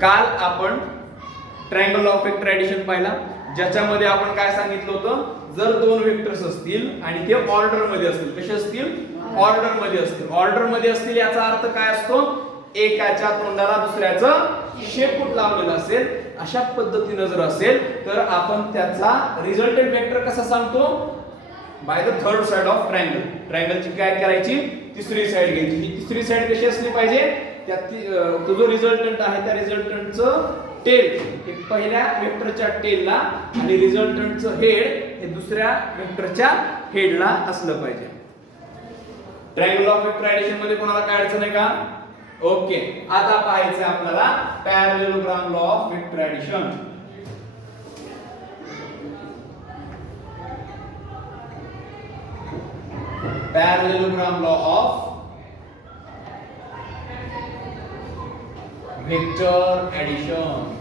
काल आपण triangle of vector addition पाहिला, ज्याच्यामध्ये आपण काय सांगितलं होतं, जर दोन वेक्टर्स असतील आणि ते ऑर्डर मध्ये असतील, कसे असतील, ऑर्डर मध्ये असतील, ऑर्डर मध्ये असतील याचा अर्थ काय असतो, एकाच्या तोंडाला दुसऱ्याचं शेपूट लावलेलं असेल, अशा पद्धतीने जर असेल तर आपण त्याचा रिझल्टंट वेक्टर कसा सांगतो, by the third side of triangle. ट्रायंगलची काय करायची, तिसरी साइड घ्यायची. ही तिसरी साइड कशी असली पाहिजे, त्यात तो जो रिझल्टंट आहे त्या रिझल्टंटचं टेल हे पहिल्या वेक्टरच्या टेलला आणि रिझल्टंटचं हेड हे दुसऱ्या वेक्टरच्या हेडला असलं पाहिजे. ट्रायंगल ऑफ वेक्टर ऍडिशन मध्ये कोणाला काय अडचण आहे का? ओके, आता पाहायचं आपल्याला parallelogram law of vector addition. Parallelogram law of vector addition.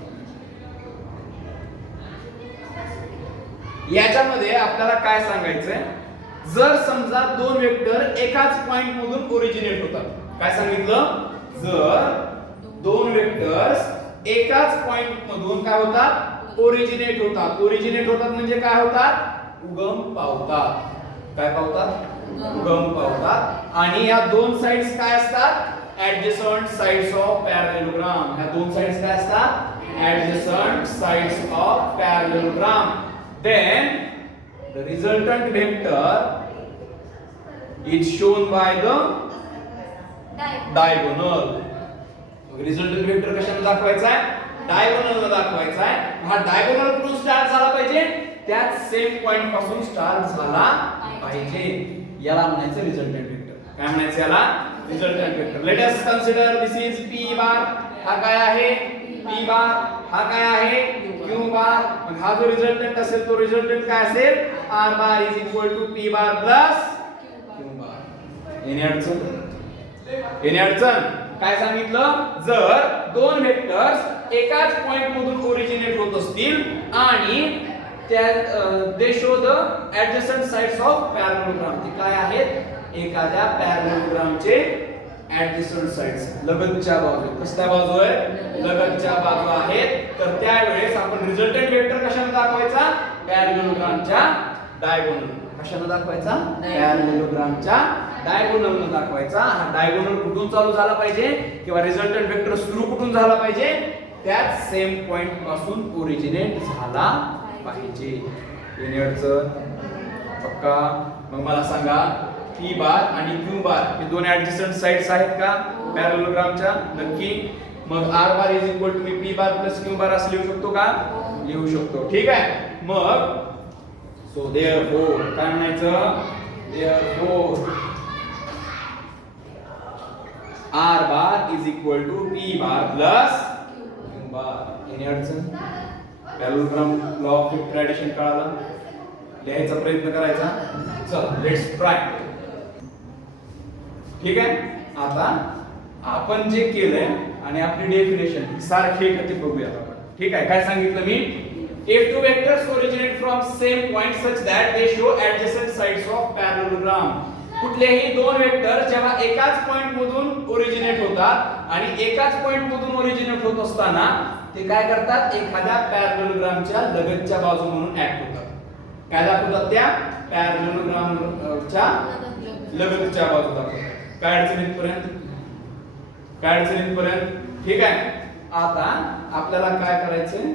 याच्यामध्ये आपल्याला काय सांगायचंय, जर समजा दोन वेक्टर एकाच पॉइंट मधून ओरिजिनेट होतात. काय सांगितलं, जर दोन वेक्टर्स एकाच पॉइंट मधून काय होतात, ओरिजिनेट होतात. ओरिजिनेट होतात म्हणजे काय होतात, उगम पावतात. काय पावतात, उगम पावतात. आणि या दोन साइड्स काय असतात, adjacent sides of parallelogram. ह्या दोन साइड्स काय असतात, adjacent sides of parallelogram. Then the resultant vector is shown by the diagonal. Resultant vector कशाने दाखवायचा आहे, डायगोनल ला दाखवायचा आहे. हा डायगोनल कुठून स्टार्ट झाला पाहिजे, त्याच सेम पॉइंट पासून स्टार्ट झाला पाहिजे. याला म्हणायचं रिझल्टंट वेक्टर. काय म्हणायचं याला, resultant vector. Let us consider this is p बार. हा काय आहे, p बार. हा काय आहे, q बार. मग हा जो रिझल्टंट असेल तो रिझल्टंट काय असेल, r bar is equal to p bar plus q bar. येणे अडचण. काय सांगितलं, जर दोन वेक्टर्स एकाच पॉइंट मधून ओरिजिनेट होत असतील आणि त्या दे show the adjacent sides of parallelogram. ते काय आहेत, एखाद्या पॅरलेलोग्रामचे ऍडजसंट साइड्स, लगतच्या बाजू. कसल्या बाजू आहे, लगतच्या बाजू आहेत. तर त्यावेळेस आपण रिझल्टंट वेक्टर कशाने दाखवायचा, पॅरलेलोग्रामच्या डायगोनल. कशाने दाखवायचा, पॅरलेलोग्रामच्या डायगोनल न दाखवायचा. हा डायगोनल कुठून चालू झाला पाहिजे किंवा रिझल्टंट वेक्टर सुरू कुठून झाला पाहिजे, त्याच सेम पॉइंट पासून ओरिजिनेट झाला पाहिजे. येणे अडचण पक्का. मग मला सांगा, p बार आणि q बार हे दोन ऍडजसंट साइड्स आहेत का पॅरलेलोग्रामच्या? नक्की. मग r bar is equal to p bar plus q bar असं लिहू शकतो का? लिहू शकतो. ठीक आहे. मग सो देअरफोर काय म्हणायचं, therefore r bar is equal to p bar plus q bar. येणे अडचण. Parallelogram law of vector addition कळाला, लिहायचा प्रयत्न करायचा. चल लेट्स ट्राय. ठीक आहे. आता आपण जे केलंय आणि आपली डेफिनेशन सारखी आहे का ते बघूया आपण. ठीक आहे. काय सांगितलं मी, if two vectors originate from same point such that they show adjacent sides of parallelogram. कुठलेही दोन वेक्टर जेव्हा एकाच पॉइंट मधून ओरिजिनेट होतात आणि एकाच पॉइंट मधून ओरिजिनेट होत असताना ते काय करतात, एखाद्या पॅरलेलोग्रामच्या लगतच्या बाजू म्हणून ऍक्ट होतात. काय दाखवतात, त्या पॅरलेलोग्रामच्या लगतच्या बाजू दाखवतात. काय अडचणीपर्यंत, काय अडचणीपर्यंत. ठीक आहे. आता आपल्याला काय करायचंय,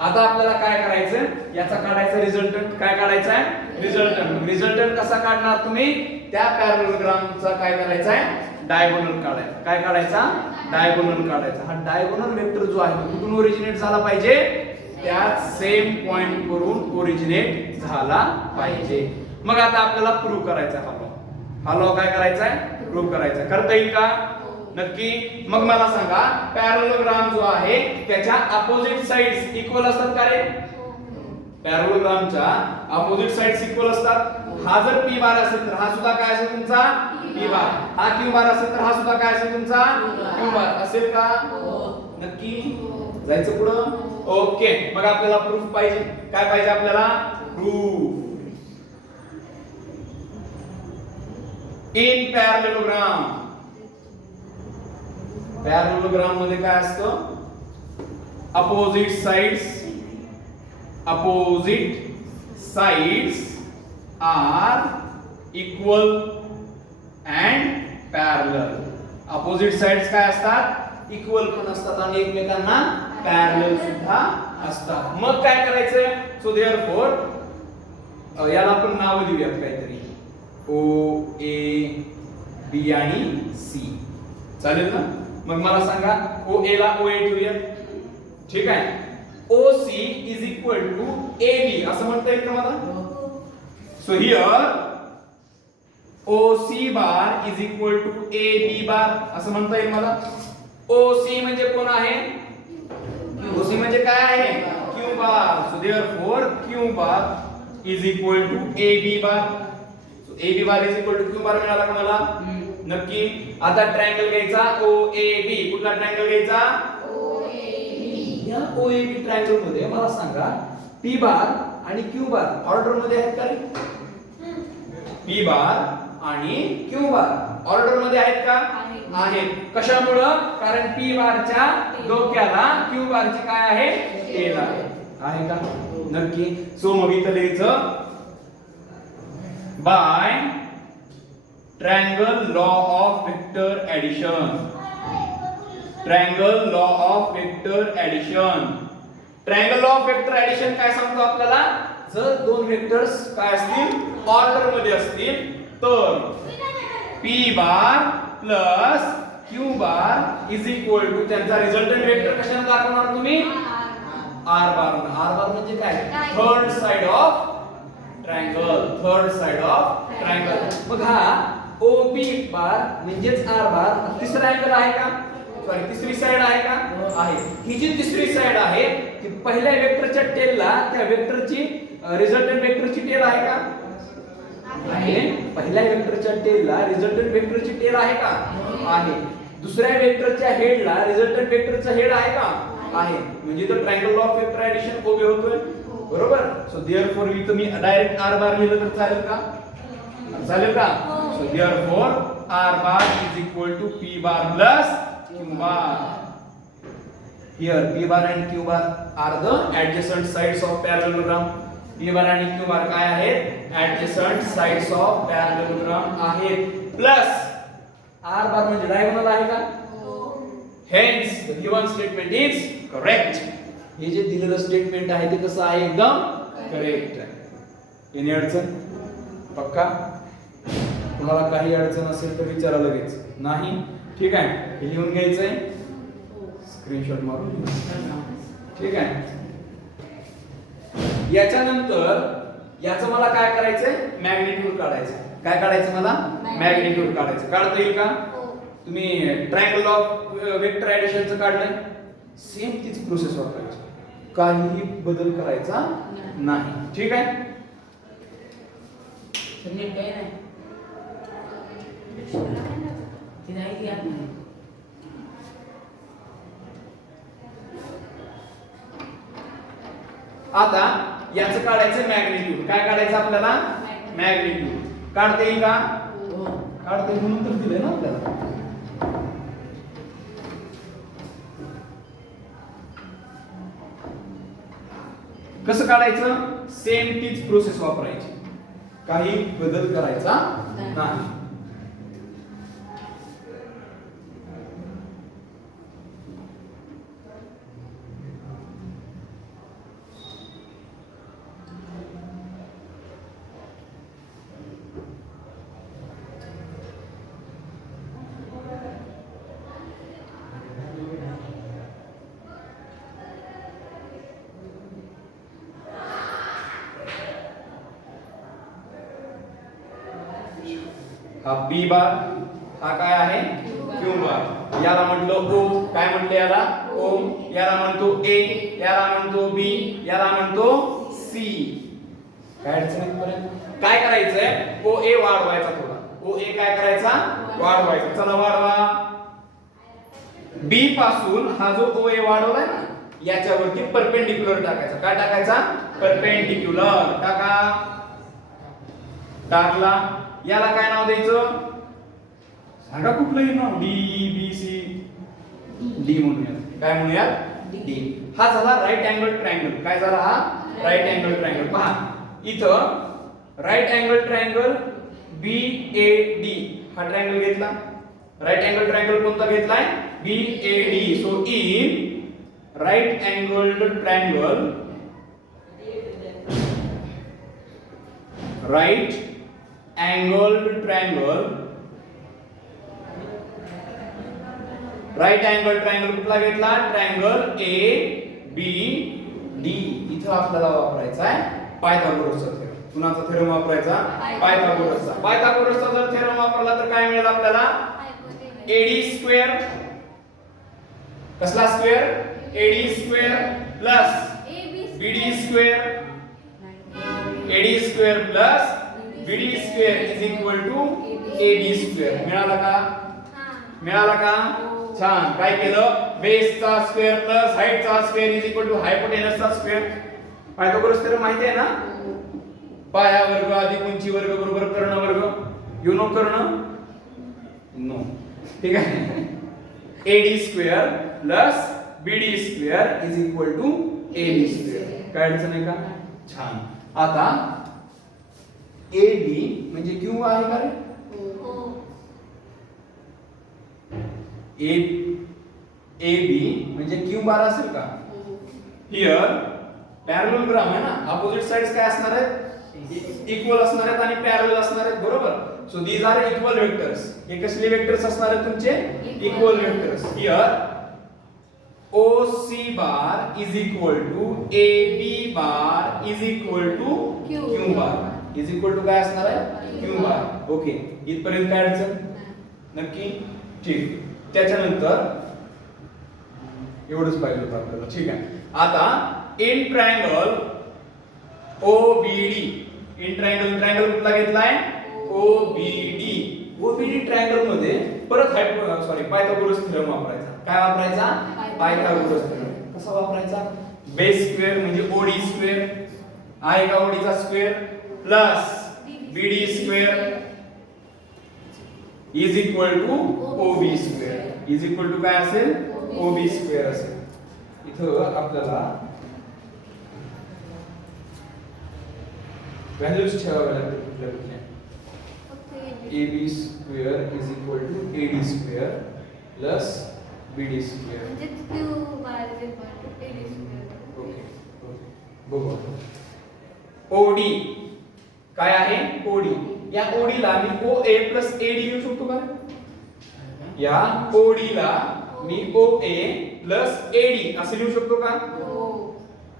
आता आपल्याला काय करायचं, याचा काढायचा रिझल्टंट. काय काढायचा आहे, रिझल्टंट. रिझल्टंट कसा काढणार तुम्ही, त्या पॅरलेलोग्रामचा काय करायचा आहे, डायगोनल काढायचा. काय काढायचा, डायगोनल काढायचा. हा डायगोनल वेक्टर जो आहे तो कुठून ओरिजिनेट झाला पाहिजे, त्याच सेम पॉइंट वरून ओरिजिनेट झाला पाहिजे. मग आता आपल्याला प्रूव्ह करायचा हा लॉ. हा लॉ काय करायचा आहे, प्रूव्ह करायचा. करता येईल का? नक्की. मग मला सांगा, पॅरलेलोग्राम जो आहे त्याच्या अपोजिट साइड्स इक्वल असतात का रे? पॅरलेलोग्रामच्या अपोजिट साइड्स इक्वल असतात. हा जर p बार असेल तर हा सुद्धा काय असेल तुमचा p बार. हा q बार असेल तर हा सुद्धा काय असेल तुमचा q बार. असेल का? नक्की. जायचं पुढं. ओके. मग आपल्याला प्रूफ पाहिजे. काय पाहिजे आपल्याला, प्रूफ. In parallelogram. पॅरलेलोग्राम मध्ये काय असतं, opposite sides are equal and parallel. Opposite sides काय असतात? इक्वल पण असतात आणि एकमेकांना पॅरलल सुद्धा असतात. मग काय करायचं? सो देअरफॉर याला आपण नाव देऊयात काहीतरी, ओ ए बी आणि सी. चालेल ना? मग मला सांगा, ओ ए ला ओ ए ठेवूयात. ठीक आहे. O C is equal to A B असं म्हणता येईल का मला? So here O C bar is equal to A B bar असं म्हणता येईल मला. ओ सी म्हणजे कोण आहे? ओ सी म्हणजे काय आहे? Q bar. So therefore Q bar is equal to A B bar. So A B bar is equal to Q bar मिळाला का मला? नक्की. आता ट्रायंगल घ्यायचा ओ ए बी. कुठला ट्रायंगल घ्यायचा? ओ ए बी. या ओ ए बी ट्रायंगल मध्ये मला सांगा, पी बार आणि क्यू बार ऑर्डर मध्ये आहेत का रे? पी बार आणि क्यू बार ऑर्डर मध्ये आहेत का? आहेत. कशामुळं? कारण पी बारच्या डोक्याला क्यू बारची काय आहे? टेल आहे का? नक्की. सो मग इथं लिहायचं by triangle law of vector addition. Triangle law of vector addition. Triangle law of vector addition काय सांगतो आपल्याला? जर दोन वेक्टर्स काय असतील? ऑर्डर मध्ये असतील तर P bar plus Q bar is equal to त्यांचा रिझल्टंट वेक्टर कशाने दाखवणार तुम्ही? R bar. आर बार म्हणजे काय? Third side of triangle. Third side of triangle. मग हा ओ बी बार म्हणजेच आर बार तिसरा अँगल आहे का? सॉरी, तिसरी साइड आहे का? आहे. ही जी तिसरी साइड आहे ती पहिल्या वेक्टरच्या टेलला त्या वेक्टरची रिझल्टंट वेक्टरची टेल आहे का? आहे. पहिल्या वेक्टरच्या टेलला रिझल्टंट वेक्टरची टेल आहे का? आहे. दुसऱ्या वेक्टरच्या हेडला रिझल्टंट वेक्टरचा हेड आहे का? आहे. म्हणजे तो triangle law of vector addition obey होतोय. बरोबर. सो देअरफॉर मी तुम्ही डायरेक्ट आर बार लिहिलं तर चालेल का? चालेल का? So therefore R bar is equal to P bar plus Q bar. Here P bar and Q bar are the adjacent sides of parallelogram. P bar आणि क्यू बार काय आहेत? adjacent sides of parallelogram आहेत. Plus R bar म्हणजे diagonal आहे का? Hence the given statement is correct. हे जे दिलेलं स्टेटमेंट आहे ते कसं आहे? एकदम करेक्ट आहे. येणे अडचण? पक्का? तुम्हाला काही अडचण असेल तर विचारा लगेच. नाही? ठीक आहे. हे लिहून घ्यायचंय, स्क्रीनशॉट मारून. ठीक आहे. याच्यानंतर याचं मला काय करायचंय? मॅग्निट्यूड काढायचं. काय काढायचं मला? मॅग्निट्यूड काढायचं. काढता येईल का? तुम्ही ट्रायंगल ऑफ वेक्टर ऍडिशनचं काढलंय, सेम तीच प्रोसेस वापरायची, काहीही बदल करायचा नाही. ठीक आहे. आता याचं काढायचं मॅग्निट्यूड. काय काढायचं आपल्याला? मॅग्निट्यूड. काढता येईल का? काढता येईल म्हणून तर दिलंय ना आपल्याला. कसं काढायचं? सेम तीच प्रोसेस वापरायची, काही बदल करायचा नाही. हा बी बार, हा काय आहे? क्यू बार. याला म्हटलं ओ. काय म्हटलं याला? ओ. याला म्हणतो ए, याला म्हणतो बी, याला म्हणतो सी. काय अडचण आहे पर्यंत? काय करायचंय? ओ ए वाढवायचा थोडा. ओ ए काय करायचा? वाढवायचा. चला वाढवा. बी पासून हा जो ओ ए वाढवलाय ना याच्यावरती परपेंडिक्युलर टाकायचा. काय टाकायचा? परपेंडिक्युलर. टाकला. याला काय नाव द्यायचं? सांगा कुठलंही नाव. D B C. डी म्हणूयात. काय म्हणूयात? डी. हा झाला राईट अँगल ट्रायंगल. काय झाला हा राईट अँगल ट्रायंगल. पहा इथं राईट अँगल ट्रायंगल BAD हा ट्रायंगल घेतला. राईट अँगल ट्रायंगल कोणता घेतलाय BAD. So in right angled triangle right angled triangle कुठला घेतला ट्रायंगल ABD. इथं आपल्याला वापरायचा आहे पायथागोरसचा थेरम. कुणाचा थेरम वापरायचा पायथागोरसचा. पायथागोरसचा जर थेरम वापरला तर काय मिळेल आपल्याला AD स्क्वेअर. कसला square AD square plus BD square. AD square plus BD square is equal to AB square. मिळाला का मिळाला का छान. काय केलं बेसचा स्क्वेअर प्लस हाईटचा स्क्वेअर इज इक्वल टू हायपोटेनसचा स्क्वेअर. पायथागोरस थेरम माहिती आहे ना पाया वर्ग अधिक उंची वर्ग बरोबर कर्ण वर्ग. यू नो कर्ण नो ठीक आहे. AD square plus BD square is equal to AB square. काय अडचण आहे का छान. आता AB म्हणजे क्यू आहे का रे AB म्हणजे क्यू बार असेल का. हियर पॅरलल ग्राम आहे ना अपोजिट साइड्स काय असणार आहेत इक्वल असणार आहेत आणि पॅरलल असणार आहेत बरोबर. So these are equal vectors. हे कसले वेक्टर्स असणार आहेत तुमचे equal vectors. Here OC bar is equal to AB bar is equal to Q bar is equal to काय असणार आहे Q bar. ओके इथपर्यंत काय अडचण नक्की ठीक. त्याच्यानंतर एवढंच पाहिजे होतं आपल्याला ठीक आहे. आता in triangle OBD in triangle कुठला घेतलाय OBD ट्रायंगल मध्ये परत पायथागोरस थेरम वापरायचा. काय वापरायचा पायथागोरस थेरम. कसा वापरायचा बेस स्क्वेअर म्हणजे OD स्क्वेअर आहे का OD चा square plus BD square is equal to OB square is equal to काय असेल OB स्क्वेअर असेल. इथं आपल्याला व्हॅल्यूज ठेवाव्या लागतील कुठल्या कुठल्या. AB square is equal to AD square plus BD square. म्हणजे Q bar is equal to AD square. Okay बघू. OD काय आहे OD. या OD ला मी OA प्लस AD लिहू शकतो का या OD ला मी OA प्लस AD असे लिहू शकतो का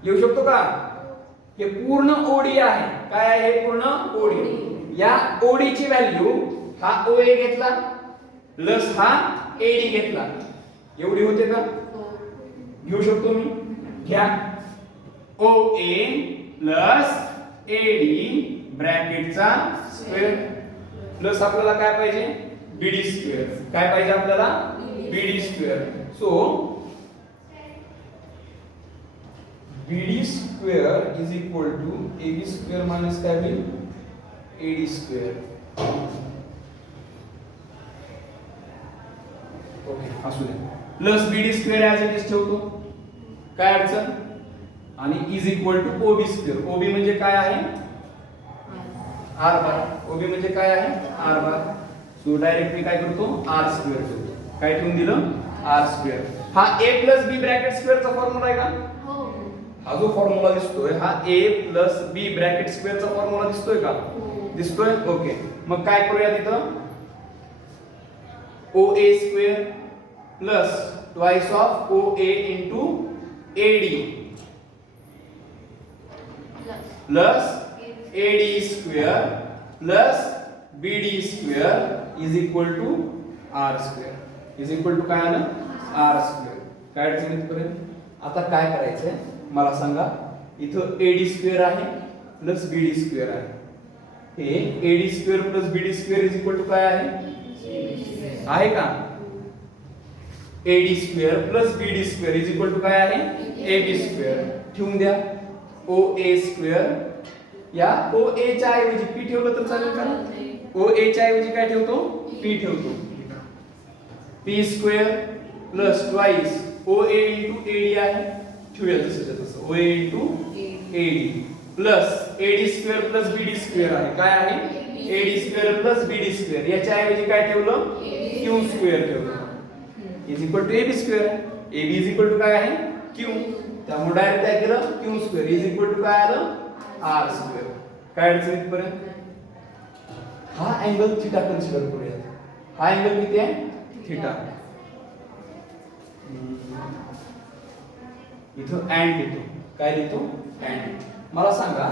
लिहू शकतो का. हे पूर्ण OD आहे. काय आहे हे पूर्ण OD. या OD ची व्हॅल्यू हा OA घेतला प्लस हा AD घेतला एवढी होते का घेऊ शकतो मी. घ्या OA प्लस AD ब्रॅकेटचा स्क्वेअर प्लस आपल्याला काय पाहिजे BD स्क्वेअर. काय पाहिजे आपल्याला BD square. So BD square is equal to AB square minus काय होईल AD स्क्वेअर. ओके असू दे plus BD square as it is ठेवतो काय अडचण. आणि is equal to OB square. OB म्हणजे काय आहे R बार. OB म्हणजे काय आहे R बार. सो डायरेक्ट मी काय करतो R स्क्वेअर ठेवतो. काय ठेवून दिलं R स्क्वेअर. हा A प्लस B ब्रॅकेट स्क्वेअरचा फॉर्म्युला आहे का हा जो फॉर्म्युला दिसतोय हा A प्लस B ब्रॅकेट स्क्वेअरचा फॉर्म्युला दिसतोय का दिसतोय. ओके मग काय करूया तिथं OA square plus twice of OA into AD plus AD square plus BD square is equal to R square is equal to काय आलं R स्क्वेअर. काय अडचण इथपर्यंत. आता काय करायचंय मला सांगा. इथं AD स्क्वेअर आहे प्लस BD स्क्वेअर आहे. हे AD square plus BD square is equal to काय आहे का AD square plus BD square is equal to काय आहे AB स्क्वेअर. ठेवून द्या OA स्क्वेअर. या OA च्या ऐवजी P ठेवलं तर चालेल का OA च्या ऐवजी काय ठेवतो P ठेवतो. P square plus twice OA into AD आहे ठेवूया जसं तसं OA into AD plus AD square plus BD square आहे. काय आहे? AD square plus BD square. याच्या ऐवजी काय ठेवलं? Q स्क्वेअर ठेवलं. Is equal to AB square आहे. AB इज इक्वल टू काय आहे? Q. त्यामुळे डायरेक्ट काय केलं? Q square is equal to काय आलं? R square. काय अडचण इथपर्यंत? हा अँगल थीटा कन्सिडर करूया. हा अँगल किती आहे? थीटा. इथं अँड लिहितो. काय लिहितो? अँड. मला सांगा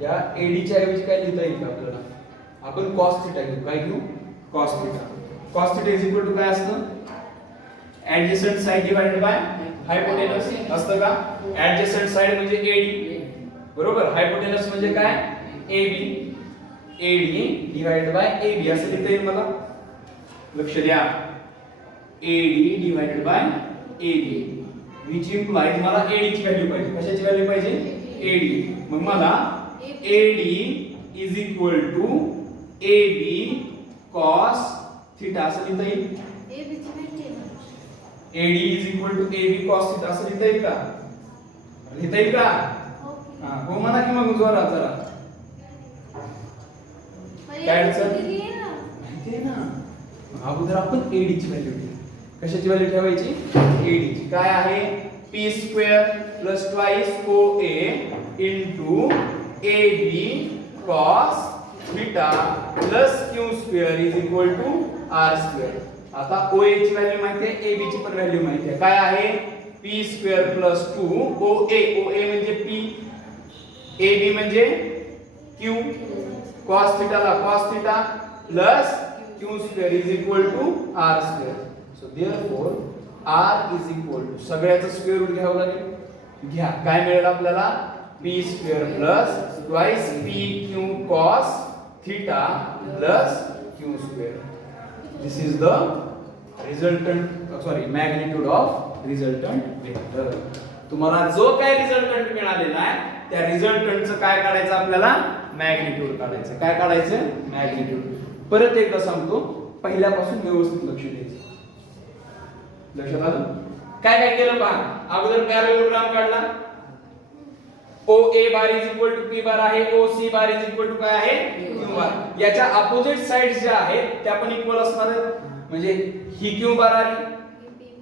या एडी ऐवजी काय लिहिता येईल का आपल्याला? आपण cos थीटा घेऊ. काय घेऊ? cos theta. cos theta is equal to काय असतं? Adjacent side divided by hypotenuse असतं का? ऍडजसंट साइड म्हणजे एडी बरोबर. हायपोटेनस म्हणजे काय? AB. AD divided by AB असं लिहिता येईल मला. लक्ष द्या. AD divided by AB which implies मला AD ची व्हॅल्यू पाहिजे. कशाची व्हॅल्यू पाहिजे? AD. मग मला AD is equal to AB cos theta असं लिहिता येईल. AD is equal to AB cos theta असं लिहिता येईल का? लिहिता येईल का? हा हो म्हणा की मग जोरात जरा. काय अडचण? माहिती आहे ना. अगोदर आपण AD ची व्हॅल्यू ठेवू. कशाची व्हॅल्यू ठेवायची? AD ची. काय आहे? P square plus twice OA into AB cos theta plus Q square is equal to R square. आता OA ची व्हॅल्यू माहिती आहे, AB ची पण व्हॅल्यू माहिती आहे. काय आहे? P स्क्वेअर प्लस 2 OA म्हणजे P, AB म्हणजे Q, cos theta ला cos theta plus Q square is equal to R square. So therefore R is equal to सगळ्याचं स्क्वेअर रूट घ्यावं लागेल. घ्या. काय मिळेल आपल्याला? P square plus twice PQ cos theta plus Q square. This is the magnitude of resultant vector. तुम्हाला जो काय रिझल्टंट मिळालेला आहे त्या रिझल्टंटचं काय काढायचं आपल्याला? मॅग्निट्यूड काढायचं. काय काढायचं? मॅग्निट्यूड. परत एकदा सांगतो, पहिल्यापासून व्यवस्थित लक्ष द्यायचं. लक्षात आलं? काय काय केलं पहा. अगोदर पॅरलेलोग्राम काढला. OA bar is equal to P bar आहे. OC bar is equal to काय आहे? Q बार. याच्या अपोजिट साइड्स ज्या आहेत त्या पण इक्वल असणार आहेत. म्हणजे ही Q बार आली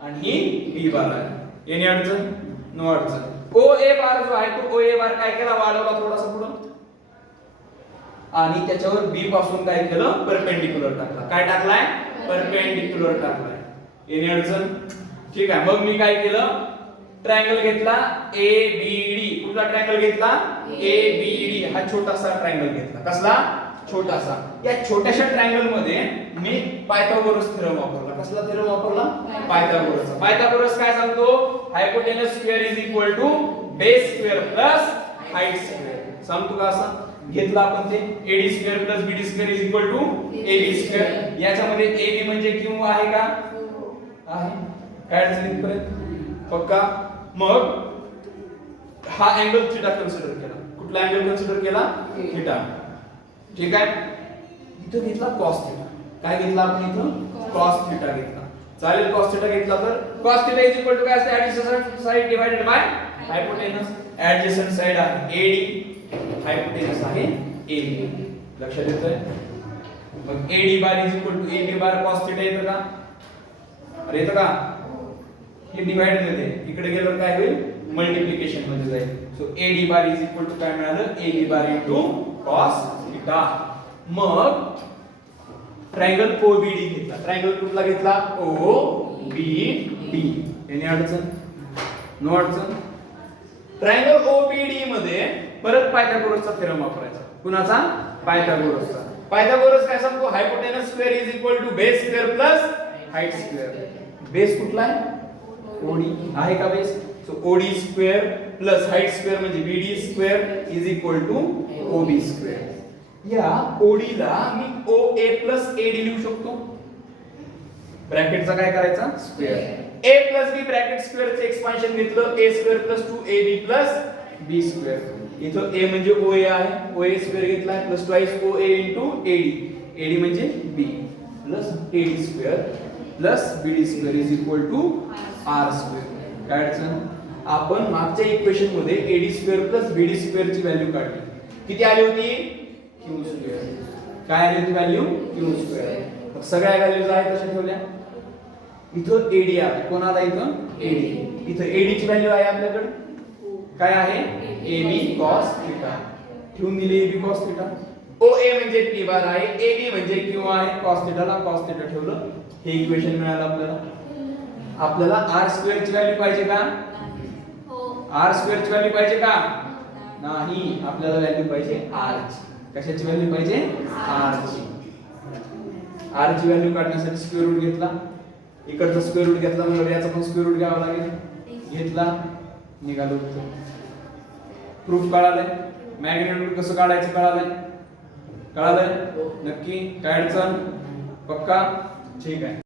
आणि ही P बार आली. येणे अडचण? नो अडचण. OA बार जो आहे तो OA बार काय केला? वाढवला थोडासा पुढं आणि त्याच्यावर B पासून काय केलं? परपेंडिक्युलर टाकला. काय टाकलाय? परपेंडिक्युलर टाकलाय. येणे अडचण? ठीक आहे. मग मी काय केलं? ट्रायंगल घेतला ABD. कुठला ट्रायंगल घेतला? ABD. हा छोटासा ट्रायंगल घेतला. कसला? छोटासा. या छोट्याशा ट्रायंगल मध्ये मी पायथागोरस थेरम वापरला. कसला थेरम वापरला? पायथागोरसचा. पायथागोरस काय सांगतो? Hypotenuse square is equal to base square plus height square. सांगतो का असं? घेतला आपण ते AD square plus BD square is equal to AB square. याच्यामध्ये AB म्हणजे Q आहे का? आहे. काय अडचण इथपर्यंत? पक्का? मग हा अँगल थीटा कन्सिडर केला. कुठला अँगल कन्सिडर केला? थीटा. ठीक आहे. इथं घेतला cos थीटा. काय घेतला आपण इथं? cos थीटा घेतला. चालेल. cos थीटा घेतला तर cos theta is equal to काय असते? Adjacent side divided by hypotenuse. Adjacent side आहे AD, हायपोटेनस आहे AB. लक्षात येतंय? मग AD bar is equal to AB bar cos theta येतं का? अरे येतं का? हे डिवाइड मध्ये इकडे गेल्यावर काय होईल? मल्टिप्लिकेशन मध्ये जाईल. So AD bar is equal to काय मिळालं? AB bar into cos theta. मग ट्रायंगल OBD घेतला. ट्रायंगल कुठला घेतला? OBD. याने अडचण? नो अडचण. ट्रायंगल OBD मध्ये परत पायथागोरसचा थेरम वापरायचा. कुणाचा? पायथागोरसचा. पायथागोरस काय सांगतो? Hypotenuse square is equal to base square plus height square. Base कुठला आहे? OD आहे का base? So OD square plus height square म्हणजे BD square is equal to OB square. या OD ला मी OA प्लस AD लिहू शकतो. ब्रॅकेटचा काय करायचा? Square. A plus B bracket स्क्वेअरचे एक्सपान्शन घेतलं. A square plus 2AB plus B square. इथं A म्हणजे OA आहे. OA स्क्वेअर घेतला plus twice OA into AD. AD म्हणजे B. Plus AD square plus BD square is equal to R square. काय अडचण? आपण मागच्या इक्वेशन मध्ये AD square plus BD square ची व्हॅल्यू काढली. किती आली होती? Q square. काय आली होती व्हॅल्यू? Q square. मग सगळ्या व्हॅल्यूज आहेत तशा ठेवल्या. इथं AD आहे. कोण आला इथं? AD. इथं AD ची व्हॅल्यू आहे आपल्याकडे. काय आहे? AB cos theta. ठेवून दिली AB cos थीटा. OA म्हणजे P बार आहे, AB म्हणजे Q आहे. cos थीटाला cos थीटा ठेवलं. हे इक्वेशन मिळालं आपल्याला. आपल्याला R स्क्वेअर ची व्हॅल्यू पाहिजे का? R स्क्वेअर ची व्हॅल्यू पाहिजे का? नाही, आपल्याला व्हॅल्यू पाहिजे R ची. कशाची व्हॅल्यू पाहिजे? R ची. R ची व्हॅल्यू काढण्यासाठी स्क्वेअर रूट घेतला. इकडचा स्क्वेअर रूट घेतला म्हणजे याचा पण स्क्वेअर रूट घ्यावा लागेल. घेतला, निघालो उत्तर. प्रूफ कळालंय? मॅग्नेट्यूड कसं काढायचं कळालंय? कळालंय? नक्की? काय अडचण? पक्का? ठीक आहे.